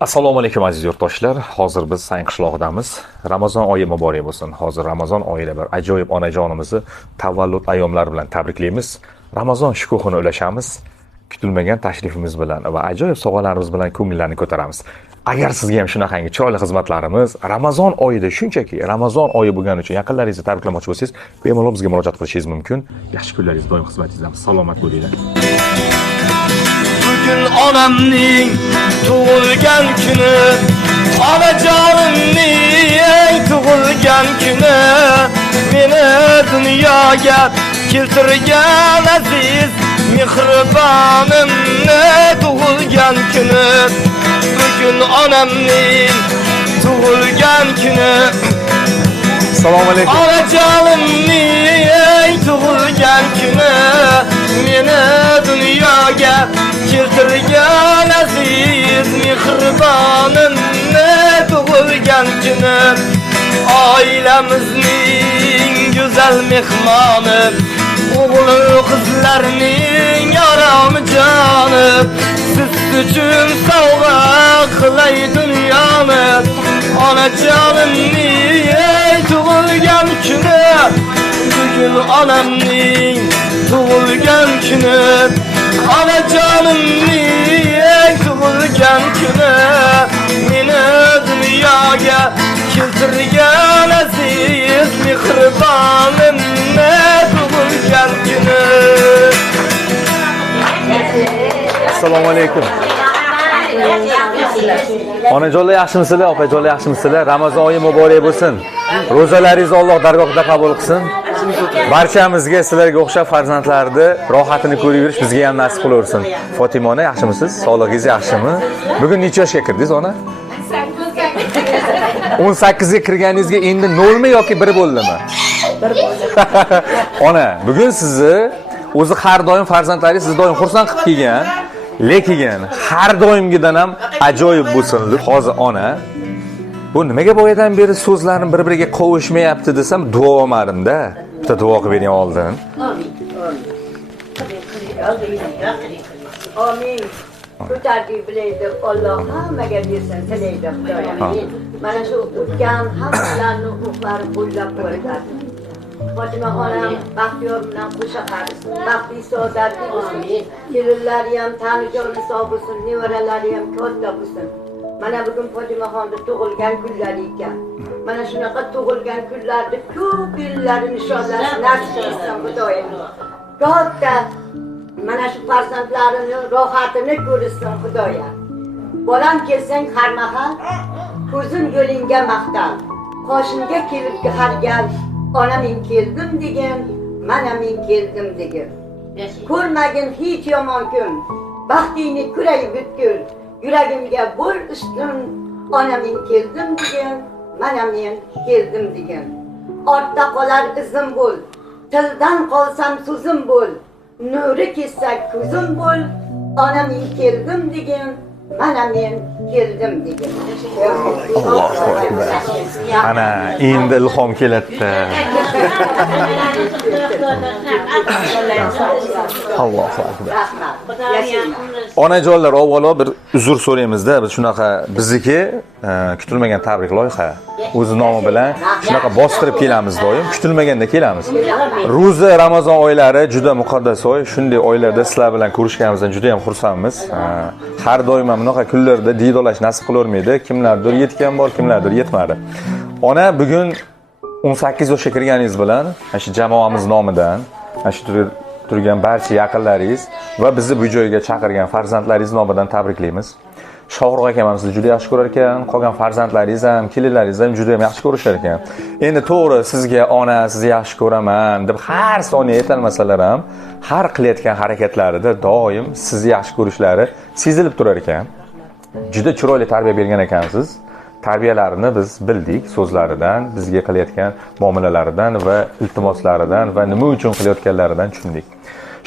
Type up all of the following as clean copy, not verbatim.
Assalomu alaykum aziz yurtdoshlar. Hozir biz Sayin qishlog'idamiz. Ramazon oyi muborak bo'lsin. Hozir Ramazon oyida bir ajoyib onajonimizni tavallud ayyomlari bilan tabriklaymiz. Ramazon shukuhini ulashamiz. Kutilmagan tashrifimiz bilan va ajoyib sovg'alarimiz bilan ko'ngillarni ko'taramiz. Agar sizga ham shunaqangi chiroyli xizmatlarimiz Ramazon oyida shunchaki Ramazon oyi bo'lgani uchun yaqinlaringizni tabriklamoqchi bo'lsangiz, bemalol bizga murojaat qilishingiz mumkin. Yaxshi kunlaringiz doim xizmatingizda. Salomat bo'linglar. Bugün onamning tug'ilgan kuni, onajonimning tug'ilgan kuni, meni dunyoga keltirgan aziz mehribonimni tug'ilgan kuni. Bugün onamning tug'ilgan kuni, Assalomu alaykum. onajonimning tug'ilgan kuni, meni dunyoga keltirgan aziz mehribonimni tug'ilgan kuni. Oilamizning go'zal mehmoni, o'g'il qizlarning aromi joni, siz uchun sovg'a qilay dunyoni. Onajonimning tug'ilgan kuni, bugün onamning tug'ilgan kuni, onajonimning tug'ilgan kuni, meni dunyoga keltirgan aziz mehribonimni tug'ilgan kuni. Assalomu alaykum. Onajonlar yaxshimisizlar, opajonlar yaxshimisizlar? Ramazon oyi muborak bo'lsin. Ro'zalaringizni Alloh dargohida qabul qilsin. Barchamizga sizlarga o'xshab farzandlarni rohatini ko'rib yurish bizga ham nasib qilaversin. Fotima ona yaxshimisiz? Sog'lig'ingiz yaxshimi? Bugun necha yoshga kirdingiz ona? 18 ga kirganingizga endi 0 mi yoki 1 bo'ldimi? 1 bo'ldi. Ona, bugun sizni o'zi har doim farzandlaringiz sizni doim xursand qilib kelgan, lekin har doimgidan ham ajoyib bo'lsin. Hozir ona, bu nimaga boyadan beri so'zlarni bir-biriga qovushmayapti desam, duo olmadim-da. Bitta duo qilib bering oldin. Amin. Ko'tardi bilaydi Alloh hammaga bersin tilaydi Xudoyim. Mana shu o'tgan hammalarni ruhlari bo'ylab ko'radi. Fotima xolam baxtiyor bilan qo'sha qarisin. Baxtli saodatli bo'lsin. Kelinlari ham tanijonli sog' bo'lsin, nevaralari ham katta bo'lsin. Mana bugun Fotimaxonni tug'ilgan kunlari ekan. Mana shunaqa tug'ilgan kunlarda ko'p yillar nishonlash nasib etsin Xudoyim. Katta mana shu farzandlarini rohatini ko'rsin Xudoyim. Bolam kelsang har mahal, ko'zim yo'lingga maqtan, qoshimga kelib har gal, ona men keldim degan, mana men keldim degan. Ko'rmagin hech yomon kun, baxtingni kuray butkul, yuragimga bo'l ustun, ona men keldim degan, mana men keldim degan. Ortda qolar izim bo'l, tildan qolsam so'zim bo'l, nuri kessak ko'zim bo'l, ona men keldim degan, mana men keldim degan. Allohu akbar. Ana endi ilhom keladi. Allohu akbar. Onajonlar, avvalo bir uzr so'raymiz-da. Biz shunaqa bizniki kutilmagan tabrik loyiha. O'zi nomi bilan shunaqa bostirib kelamiz doim, kutilmaganda kelamiz. Ro'za Ramazon oylari juda muqaddas oy. Shunday oylarda sizlar bilan ko'rishganimizdan juda ham xursandmiz. Har doim bunaqa kunlarda diydorlash nasib qilavermaydi. Kimlardir yetgan bor, kimlardir yetmadi. Ona, bugun 18 yoshga kirganingiz bilan shu jamoamiz nomidan, shu turgan barcha yaqinlaringiz va bizni bu joyga chaqirgan farzandlaringiz nomidan tabriklaymiz. Shohruq akam ham sizni juda yaxshi ko'rar ekan, qolgan farzandlaringiz ham, kelinlaringiz ham juda ham yaxshi ko'rishar ekan. Endi to'g'ri, sizga ona, sizni yaxshi ko'raman deb har soniya aytolmasalar ham, har qilayotgan harakatlarida doim sizni yaxshi ko'rishlari sezilib turar ekan. Juda chiroyli tarbiya bergan ekansiz. Tarbiyalarini biz bildik, so'zlaridan, bizga qilayotgan muomalalaridan va iltimoslaridan va nima uchun qilayotganlaridan tushundik.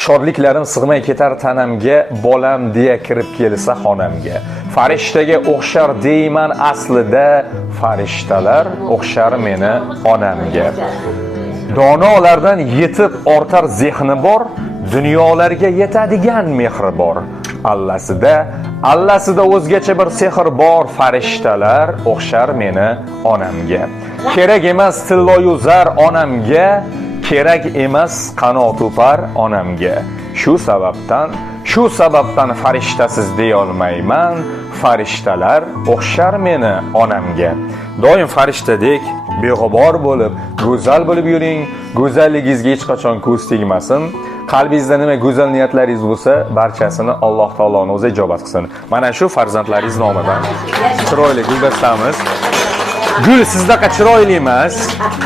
Shodliklarim sig'may ketar tanamga, bolam deya kirib kelsa xonamga. Farishtaga o'xshar deyman aslida, farishtalar o'xshar meni onamga. Donolardan yetib ortar zehni bor, dunyolarga yetadigan mehri bor. allasida o'zgacha bir sehr bor farishtalar o'xshar meni onamga. Kerak emas tilloyu zar onamga, kerak emas qanot o'par onamga. Shu sababdan farishtasiz deya olmayman, farishtalar o'xshar meni onamga. Doim farishtadek beg'ubor bo'lib, go'zal bo'lib yuring. Go'zalligingizga hech qachon ko'z tegmasin. Qalbingizda nima go'zal niyatlaringiz bo'lsa, barchasini Alloh taoloning o'zi ijobat qilsin. Mana shu farzandlaringiz nomidan chiroyli guldastamiz. Gul sizdaqa chiroyli emas.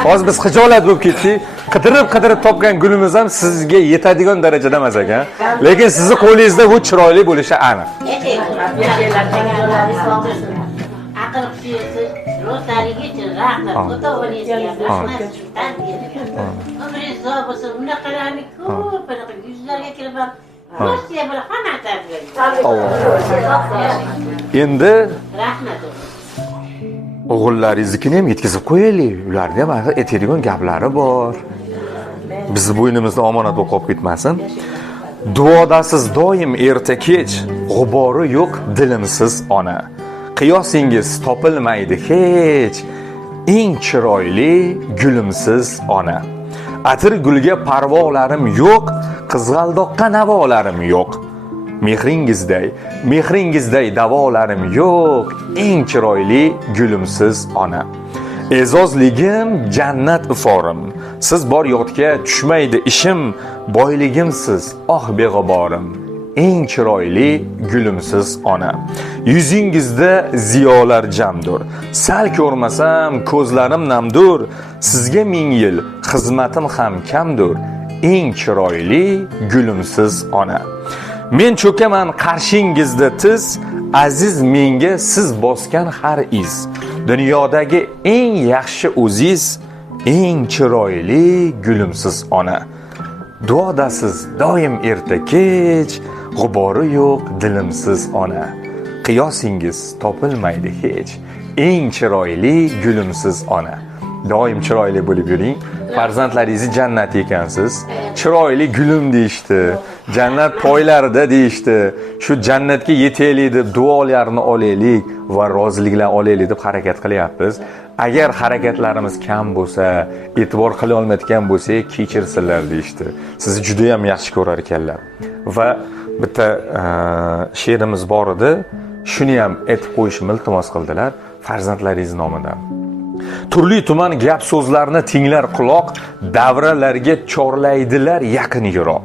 Hozir biz xijolat bo'lib ketdik. Qidirib topgan gulimiz ham sizga yetadigan darajada emas ekan. Lekin sizning qo'lingizda bu chiroyli bo'lishi aniq. Aql kuchisi, ro'zaligicha rahmat, ota-onasiga rahmat shundan berdi. Umringiz uzoq bo'lsin, bunaqalarni ko'p yuzlarga kirib Rossiya bilan hamma tarbiyalagan. Endi Rahmat. o'g'illaringizni ham yetkazib qo'yaylik. Ularda ham aytadigan gaplari bor. Bizni bo'ynimizda omonat bo'lib qolib ketmasin. Duodasiz doim erta kech, g'ubori yo'q dilimsiz ona. Qiyosingiz topilmaydi hech, eng chiroyli gulimsiz ona. Atir gulga parvolarim yo'q, qizg'aldoqqa navolarim yo'q. Mehringizday davolarim yo'q, eng chiroyli gulimsiz ona. E'zozligim jannat iforim, siz bor yo'qga tushmaydi ishim, boyligimsiz, beg'uborim, eng chiroyli gulimsiz ona. Yuzingizda ziyolar jamdur, sal ko'rmasam ko'zlarim namdur, sizga 1000 yil xizmatim ham kamdur, eng chiroyli gulimsiz ona. Men cho'kaman qarshingizda tiz, aziz menga siz bosgan har iz. Dunyodagi eng yaxshi o'ziz, eng chiroyli gulimsiz ona. Duodasiz doim erta kech, g'ubori yo'q dilimsiz ona. Qiyosingiz topilmaydi hech, eng chiroyli gulimsiz ona. Doim chiroyli bo'lib yuring. Farzandlaringizni jannat ekansiz. Chiroyli gulim deyishdi. Jannat poylarida deyishdi. Shu jannatga yetaylik deb duolarni olaylik va roziliklar olaylik deb harakat qilyapmiz. Agar harakatlarimiz kam bo'lsa, e'tibor qila olmayotgan bo'lsak, kechirsinlar deyishdi. Sizni juda ham yaxshi ko'rar ekanlar. Va bitta she'rimiz bor edi. Shuni ham aytib qo'yishni iltimos qildilar farzandlaringiz nomidan. Turli tuman gap so'zlarni tinglar quloq, davralarga chorlaydilar yaqin yiroq.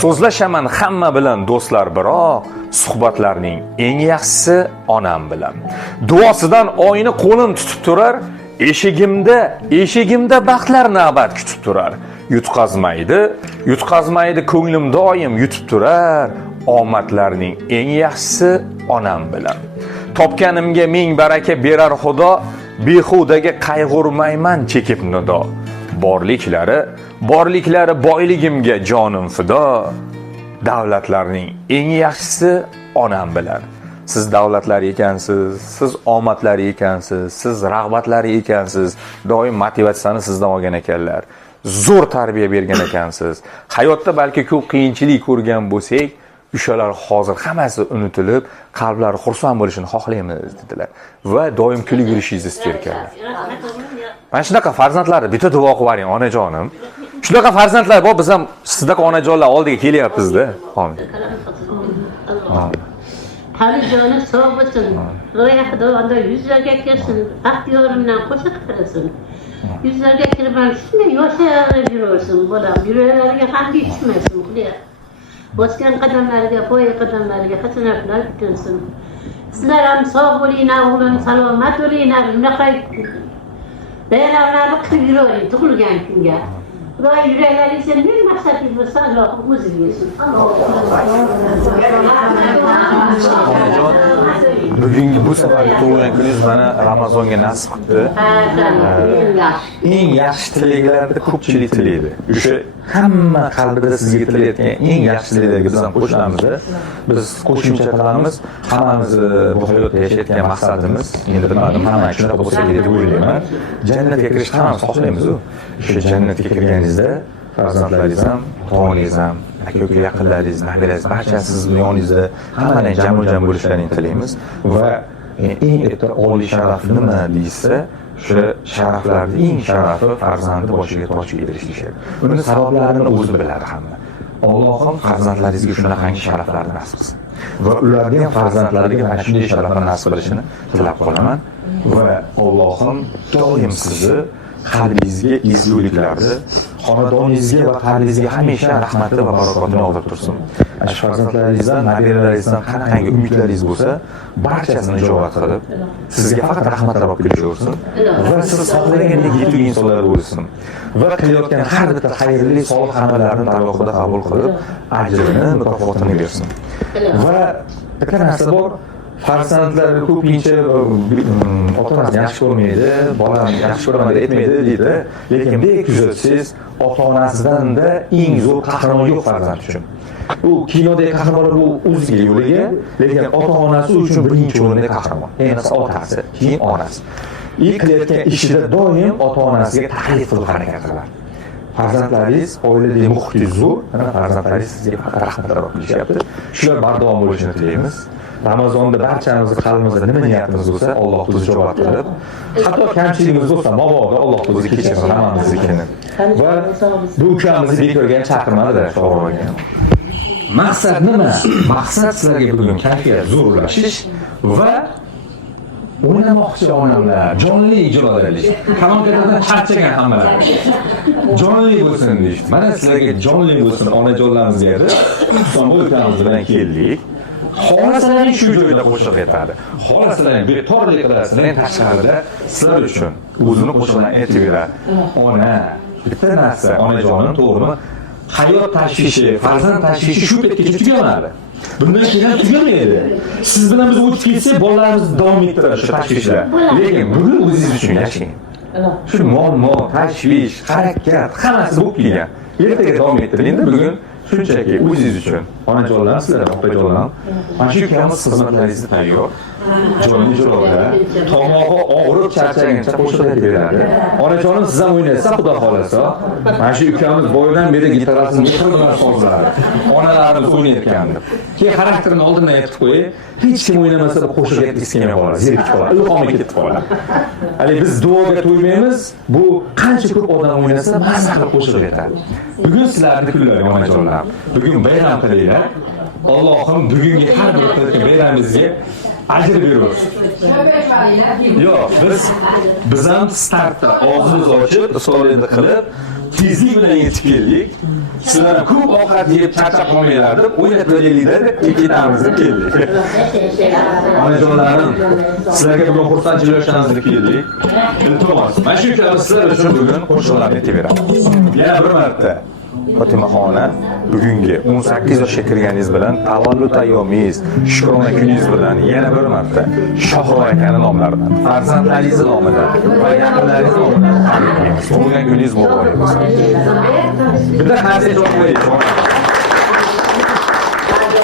So'zlashaman hamma bilan do'stlar biroq, suhbatlarning eng yaxshisi onam bilan. Duosidan oyni qo'lim tutib turar, eshigimda baxtlar navbat kutib turar. Yutqazmaydi ko'nglim doim yutib turar, omadlarning eng yaxshisi onam bilan. Topganimga 1000 baraka berar Xudo, behudaga qayg'urmayman chekib nido. Borliklari boyligimga jonim fido. Davlatlarning eng yaxshisi onam bilan. Siz davlatlar ekansiz, siz omadlar ekansiz, siz rag'batlar ekansiz. Doim motivatsiyani sizdan olgan ekanlar. Zo'r tarbiya bergan ekansiz. Hayotda balki ko'p qiyinchilik ko'rgan bo'lsak, o'shalar hozir hammasi unutilib, qalblari xursand bo'lishini xohlaymiz dedilar va doim kulib yurishingizni istar ekanlar. Mana shunaqa farzandlarni bitta duo qilib bering, onajonim. Shunaqa farzandlar bor, biz ham sizdaqa onajonlar oldiga kelyapmiz-da. Amin. Hali joni sog' bo'lsin. Xudoya xudoanda yuzlarga kirsin, baxtiyorimdan qo'shiq qilsin. Yuzlarga kirib shunday yosharib yursin, bolam. Yuraklariga ham tushmasin, xudoya. Bosgan qadamlariga, poy qadamlariga hasanatlar bitilsin. Sizlar ham sog' bo'linglar, o'g'lim, salomat bo'linglar. Bunaqa bayramlarni qilib yuring tug'ilgan kunga. Xudo yuraklaringizga nima maqsadingiz bo'lsa, Alloh o'zi bersin. Bugungi bu safar tug'ilgan kuningiz mana Ramazonga nasib qildi. Eng yaxshi tilaklarni ko'pchilik tilaydi. O'sha hamma qalbida sizga tilayotgan eng yaxshi tilaklarga biz ham qo'shilamiz-da. Biz qo'shimcha qilamiz. Hammamiz bu hayotda yashayotgan maqsadimiz, endi bilmadim, hamma shunaqa bo'lsa kerak deb o'ylayman. Jannatga kirishni hammamiz xohlaymiz-ku. O'sha jannatga kirganingizda farzandlaringiz ham, ota-onangiz ham, aka-uka yaqinlaringiz, nabiralaringiz barchasi sizni yoningizda hammaning jam bo'lishlarini tilaymiz va eng katta oliy sharaf nima deysa, o'sha sharaflarning eng sharafi farzandi boshiga toj kiydirish deyishadi. Buni sabablarini o'zi biladi hamma. Allohim farzandlaringizga shunaqangi sharaflarni nasib qilsin. Va ularga ham farzandlariga mana shunday sharafni nasib qilishini tilab qolaman va Allohim doim sizni qalbingizga ezguliklarni, xonadoningizga va qalbingizga hamisha rahmati va barokatini yog'dirib tursin. Shu farzandlaringizdan, nabiralaringizdan qanaqangi umidlaringiz bo'lsa, barchasini ijobat qilib, sizga faqat rahmatlar olib kelaversin va siz xohlagandek yetuk insonlar bo'lsin. Va qilayotgan har bitta xayrli, solih amallarni dargohida qabul qilib, ajrini, mukofotini bersin. Va bitta narsa bor, farzandlar ko'pincha ota-onasi yaxshi ko'rmaydi, bolam yaxshi ko'rmaydi, aytmaydi deydi. Lekin bek kuzatsangiz, ota-onasidan-da eng zo'r qahramon yo'q farzand uchun. U kinodagi qahramonlar bu o'ziga yo'liga, lekin ota-onasi uchun birinchi o'rinda qahramon. Ayniqsa otasi, keyin onasi. Qilayotgan ishida doim ota-onasiga ta'rif qilib harakat qiladi. Farzandlaringiz oiladagi muhitingiz zo'r, mana farzandlaringiz sizga faqat rahmatlar olib kelishyapti. Shular bardavom bo'lishini tilaymiz. Ramazonda barchamizni qalbimizda nima niyatimiz bo'lsa, Alloh o'zi ijobat qilib, hatto kamchiligimiz bo'lsa, mabodo Alloh o'zi kechirsin hammamiznikini. Va bu ukamizni bekorga chaqirmadi-da, Sho'g'roga. Maqsad nima? Maqsad sizlarga bugun kayfiyat zo'rlashish va o'ynamoqchi onamlar, jonli ijrolaylik. Kalonkalardan charchagan hammalar. Jonli bo'lsin deyishdi. Mana sizlarga jonli bo'lsin onajonlarimizga deb Isombol ukamiz bilan keldik. Xohlasalar shu joyda qo'shiq aytadi. Xohlasalar betorlik qilasizlar, tashqarida sizlar uchun o'zini qo'shiqlarni aytib beradi. Ona, bitta narsa, onajonim, to'g'rimi? Hayot tashvishi, farzand tashvishi shu paytgacha tugamadi. Bundan keyin ham tugamaydi. Siz bilan biz o'tib ketsak, bolalarimiz davom ettiradi shu tashvishlar. Lekin bugun o'zingiz uchun yashang. Shu muammo, tashvish, harakat, hammasi bo'lib kelgan. Ertaga davom ettiring, bugun shunchaki o'zingiz uchun. Onajonlar, sizlar, opajonlar, mana shu ukamiz xizmatlaringizni tayyor. Jonli ijroda, tomog'i og'rib charchagancha qo'shiq aytib beradi. Onajonim siz ham o'ynaysiz, xudo xolasa. Mana shu ukamiz boydan beri gitarasini mehr bilan sozladi. Onalarimiz o'ynayotgandi. Keyin xarakterini oldindan aytib qo'yay. Hech kim o'ynamasa bu qo'shiq aytgisi kelmay qoladi, zerikib qoladi, ilhomi ketib qoladi. Hali biz duoga to'ymaymiz, bu qancha ko'p odam o'ynasa, mazza qilib qo'shiq aytadi. Bugun sizlarni kunlari onajonlar. Bugun bayram qilinglar. Allohim bugungi har bir qilayotgan bayramingizga ajr bersin. Yo'q, biz ham startda og'zimizni ochib, isolida qilib, tezlik bilan yetib keldik. Sizlar ko'p ovqat yeb charchab qolmanglar deb o'ynab qo'yayliklar deb ketamiz deb keldik. Onajonlarim, sizlarga bugun xursandchiliklarimizni keldik. Iltimos, mana shu kunlar sizlar uchun bugun qo'shiqlarni aytib beramiz. Yana bir marta Fotimaxona, bugungi 18 yoshga kirganingiz bilan tavallud ayyomingiz, shukrona kuningiz bilan yana bir marta Shohro akani nomlaridan, farzandlaringiz nomidan va yaqinlaringiz nomidan tabriklaymiz. Tug'ilgan kuningiz muborak bo'lsin. Bitta narsa aytib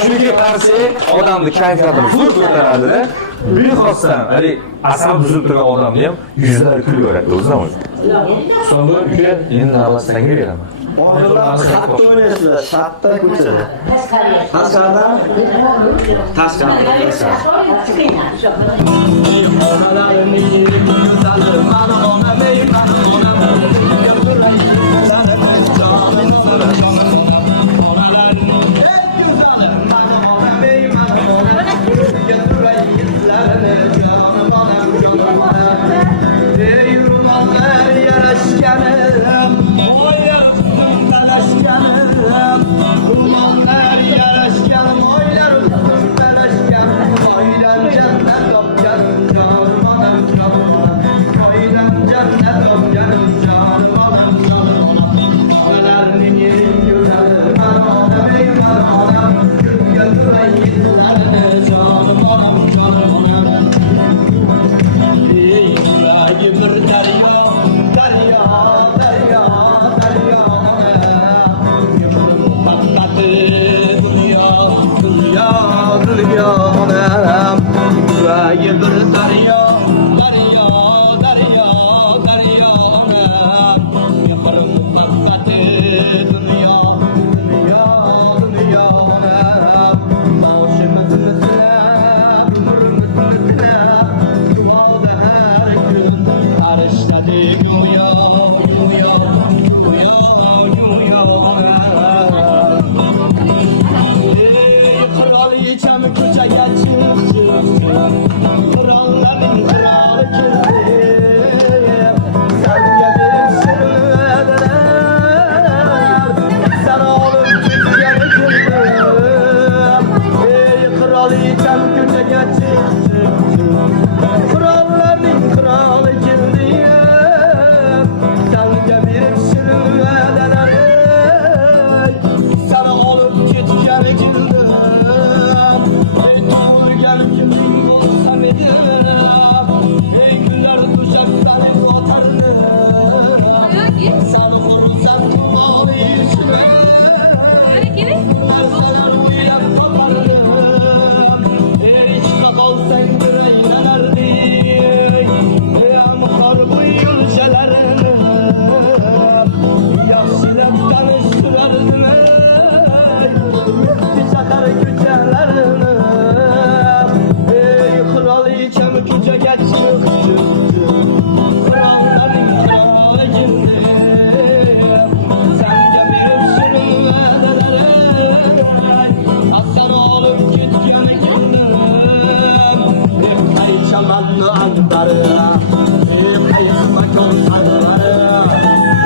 chunki qarsak, odamning kayfiyatini zo'r ko'taradi. Bexosdan, hali asab buzib turgan odamni ham yuzlari kulaveradi o'zidan o'zi. So'ngra uka, endi navbatdanga beraman. Shatta o'ynaysiz, shatta ko'chada. Tashqaridan? Kuralların kralı kimdir? Sence bir sürüler. Sen olup gitken kimdir? Ey kraliçem güce geçir. Kuralların kralı kimdir? Sence bir sürüler. Sen olup gitken kimdir? Ey doğru gel kimin olsa nedir? Ey günler düşer salim vatanı. Sarılır sen kumalı işime. Günler sayar diye kamarım. Ey çıkak sen yüreğlerdi. Ey amkar bu yülselerini. Yaşlılar tanıştırırdın. Müftü çakar küçelerini. Ey kraliçem küçe geçiyor. Kralların kralı kimdir? Sen geberim sürüleleri. Aslan olup gitken kimdir? Bir kayı çamanlı antarı. Bir kayı smakon sarıları.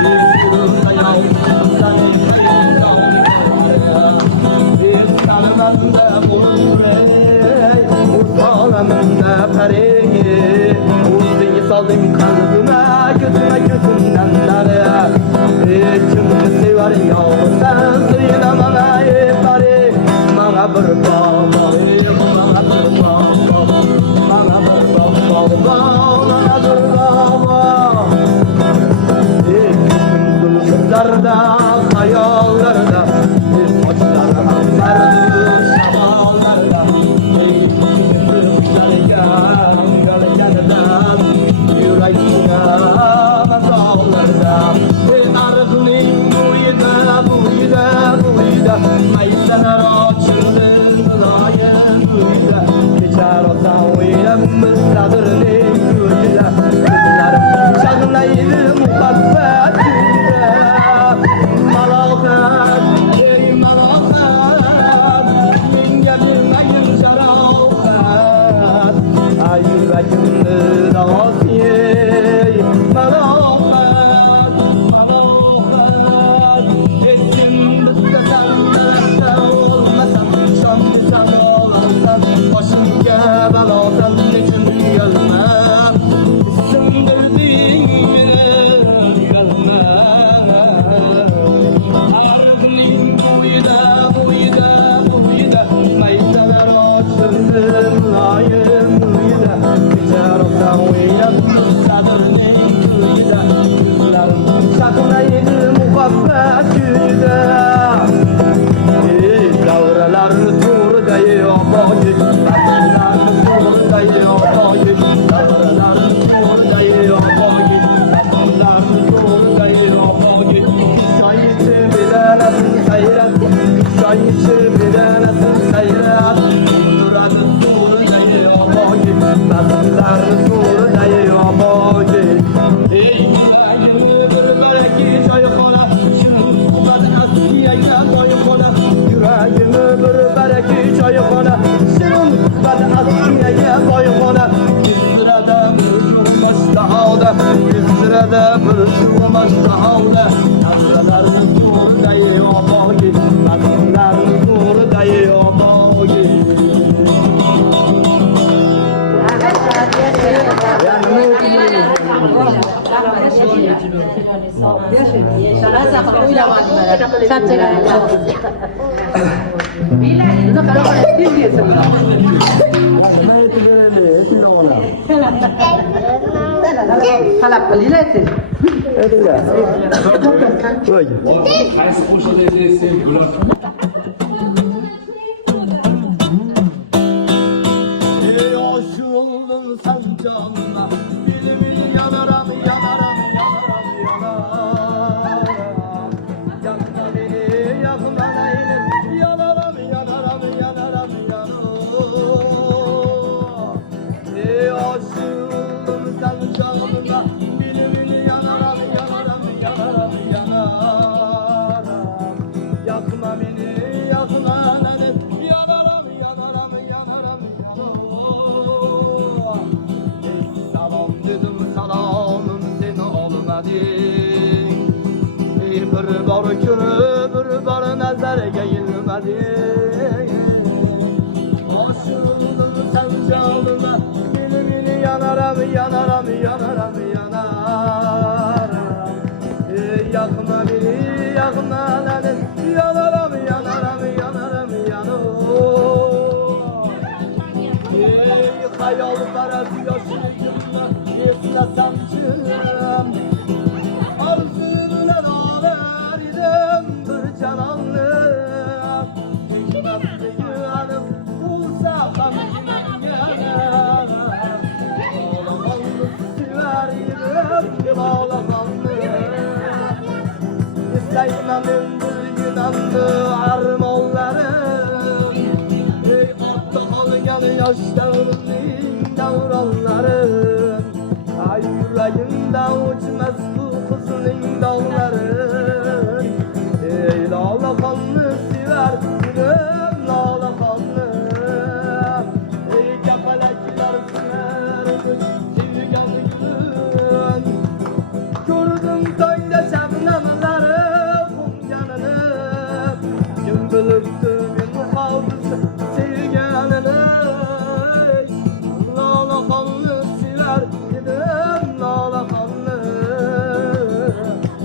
Bir sürü kayayı sen kayı kavukları. Bir sarılarında bulun bey. Uzalamında pereyi. Uzayı saldım kalbime. Gözünden dara. Kimse sever ya sen suyuna bana bari. Bana bir baba, bana bir baba. Bana bir baba, bana bir baba. Kızlarda, hayallarda, saçlar hamlardı, şaballarda. Gölgeden, yüreğine masallarda. Arzumin buyda, meyseler açıldı, layın buyda. Geçer olsa uyanmış sadırın kuyla. Kızlarım çağlaydı muhabbet günde. Malakat, ey malakat, yengemin şarafet. Ay yüreğimde nasiye, malakat, malakat. Ettim sen olmasan, şan olarsan, başım gebel olsan, geçim gelme. Söndürdün beni gelme. Arzumin buyda, meyseler açıldım layım buyda. Geçer olsa uyanmış sadırın kuyda. Kızlarım çaklaydı muhabbet güde. Lavralar turdayı oboyu. Lavralar turdayı oboyu. Lavralar turdayı oboyu. Lavralar turdayı oboyu. Çay içi bilenesin seyret. Çay içi bilenesin seyret. Duradı turdayı oboyu. Lavralar turdayı oboyu. Ey yüreğimi bir börek çay kola. Şimdi suladın askiye gel koy kola. Yüreğimi bir börek çay kola. Şimdi suladın askiye koy kola. Yüz lirada bir çumaş daha da. 100 lirada bir çumaş daha da. Nazlıların buradayı o boyu. Nazlıların buradayı o boyu. Salap kalilesin. Aşığım sen canına, bilimin yanaram, yanaram, yanaram, yanaram. Yakma beni, yakma beni, yanaram, yanaram, yanaram, yanaram. Aşığım sen canına, bilimin yanaram, yanaram, yanaram, yanaram. Yakma beni, yakma beni, yanaram, yanaram, yanaram, yanaram. Bir bar kuni bir bar nazarga ilmadi. Aşığım sen canıma, mini yanaram, yanaram, yanaram, yanaram. Yakma beni, yakma lanet, yanaram, yanaram, yanaram, yanarım. Hayal karat yaşını yıllar, esnasam çığım. Arzuyla ağlar idim bir cananlım. Nasıl yanım bulsa kanım. Ağlamanlı sever idim, ağlamanlı. İsteymemin bir günahlı armağanlarım. Ey aklı algan yaşlarımın davranlarım. Ay yüreğimde uçmaz bu kızının dağları. Ey lala kanlı sever gülüm lala kanlı. Ey kepelekler sümermiş sevgen gülüm. Gördüm köyde şebnemleri kumcanını. Kim bilipti min muhafızı sevgenini. Lala kanlı sever gülüm lala kanlı.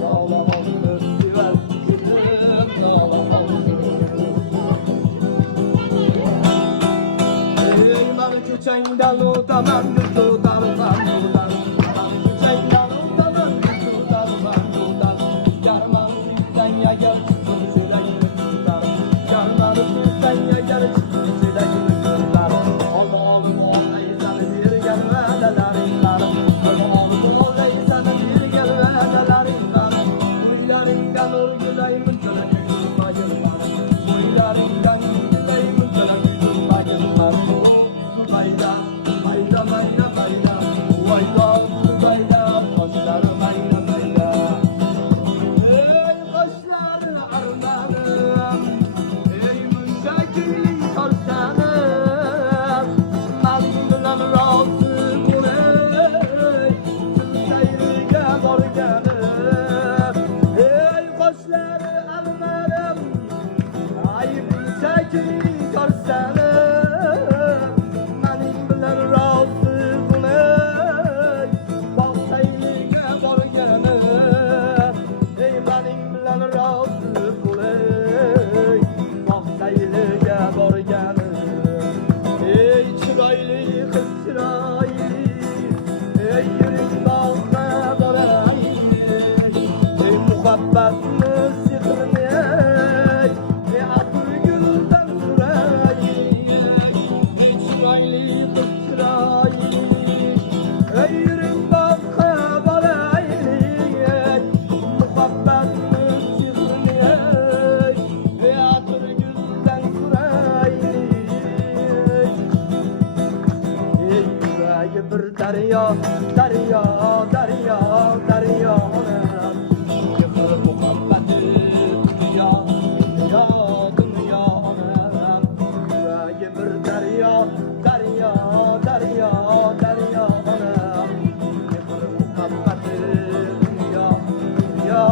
Lala kanlı sever gülüm lala kanlı. Ey ben küçeğinden utanam tutarım ben tutarım. Küçeğinden utanam tutarım ben tutarım. Yarman bizden ya gel çıksın sürekli tutarım. Yarman bizden ya gel çıksın sürekli tutarım. Allah'ım olayı sana bir gelmedelerim varım. Allah'ım olayı sana bir gelmedelerim varım. Uylarından ol güleyimin çölek yüzüm varım. Uylarından güleyimin çölek yüzüm varım. Hayda, hayda, hayda, hayda. Hayda, hayda, başlarım hayda, hayda. Ey başlarım armanım. Ey münşakilin korsanım. Mağdurlan razı buley. Seyirge borganım. Ey başlarım armanım. Ay münşakilin korsanım. Menim bilen razı buley. Bak seyirge borganım. Ey menim bilen razı buley. Bak seyirge borganım. Ey çıraylı kız çıraylı. Ey yürek bağına boraylı. Ey muhabbetini sihrini. Ey aklı gülden süraylı. Ey çıraylı kız çıraylı. Ey yürek bağına boraylı. Muhabbetini sihrini. Ey aklı gülden süraylı. Ey yüreği bir derya, derya, derya, derya anam. Yıkır muhabbeti dünya, dünya, dünya anam. Yüreği bir derya, derya, derya, derya anam. Yıkır muhabbeti dünya, dünya,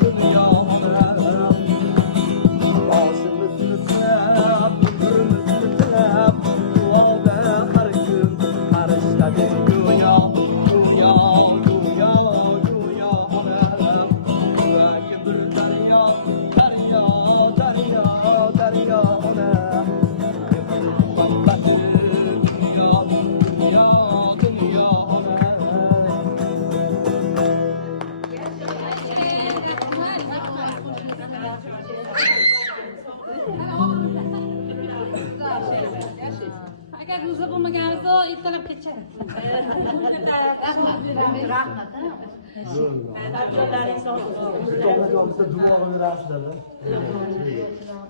dünya anam. Başımızı silap, ömrümüzü silap, duada her gün karışladı dünya, dünya, dünya, dünya anam. Yüreği bir derya, derya, derya, derya anam. Yıkır muhabbeti dünya, dünya, dünya anam. Agar ro'za bo'lmaganida ertalab kechadi.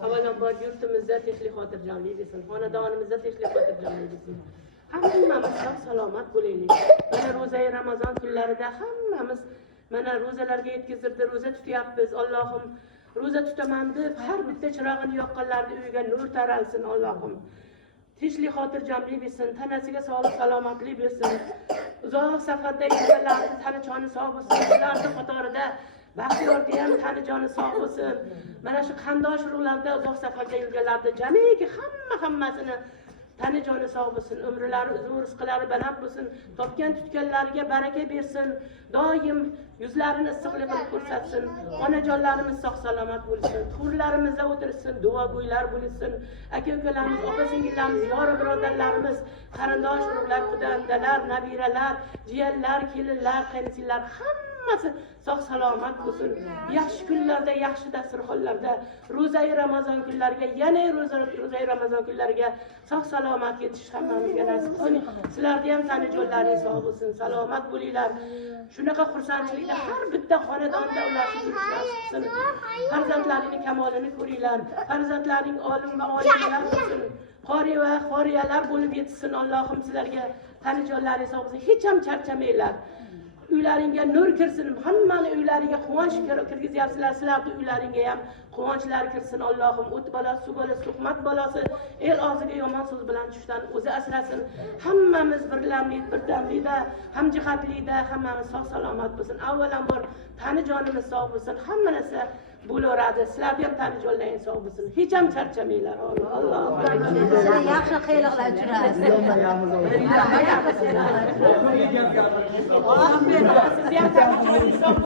Avvalambor yurtimizda tinchlik xotirjamlik desin, xonadonimizda tinchlik xotirjamlik desin. Hammamiz sog' salomat bo'laylik. Mana ro'zai Ramazon kunlarida hammamiz mana ro'zalarga yetkazibdi, ro'za tutyapmiz. Allohim ro'za tutaman deb har bitta chirog'ini yoqqanlarning uyiga nur taralsin Allohim. Tinchlik xotirjamlik bersin, tanasiga sog'lik salomatlik bersin. Uzoq safarda yurganlarni tani joni sog' bo'lsin. Ularning qatorida Baxtiyorga ham tani joni sog' bo'lsin. Mana shu qandosh urug'larda uzoq safarga yurganlarda jamiki hammasini tani joni sog' bo'lsin, umrlari uzun, rizqlari baland bo'lsin, topgan tutganlariga baraka bersin, doim yuzlarini issiqlik qilib ko'rsatsin, onajonlarimiz sog' salomat bo'lsin, hurlarimizda o'tirsin, duogo'ylar bo'lsin, aka-ukalarimiz, opa-singillarimiz, yor birodarlarimiz, qarindosh urug'lar, quda-andalar, nabiralar, jiyanlar, kelinlar, qayinsinlar hammasi sog' salomat bo'lsin. Yaxshi kunlarda, yaxshi dasturxonlarda, ro'zai Ramazon kunlariga, yana ro'zai Ramazon kunlariga sog' salomat yetish hammamizga nasib qilsin. Sizlarga ham tani jonlaringiz sog' bo'lsin, salomat bo'linglar. Shunaqa xursandchilikda har bitta xonadonda ularni ko'rish nasib qilsin. Farzandlarining kamolini ko'ringlar. Farzandlaring olim va olimlar bo'lsin. Qori va qoriyalar bo'lib yetsin. Allohim sizlarga tani jonlaringiz sog' bo'lsin. Hech ham charchamanglar. Uylaringga nur kirsin, hammani uylariga quvonch kirgizyapsizlar, sizlarning uylaringga ham quvonchlar kirsin. Allohim o't balasi, suv balasi, tuhmat balasi, el og'ziga yomon so'z bilan tushdan o'zi asrasin. Hammamiz birdamlikda, hamjihatlikda, hammamiz sog' salomat bo'lsin. Avvalambor tani jonimiz sog' bo'lsin, hamma narsa bo'laveradi. Sizlarga ham tani jonlaringiz sog' bo'lsin. Hech ham charchamanglar. Alloh. Yaxshi qiyliqlar uchraysiz. Siz ham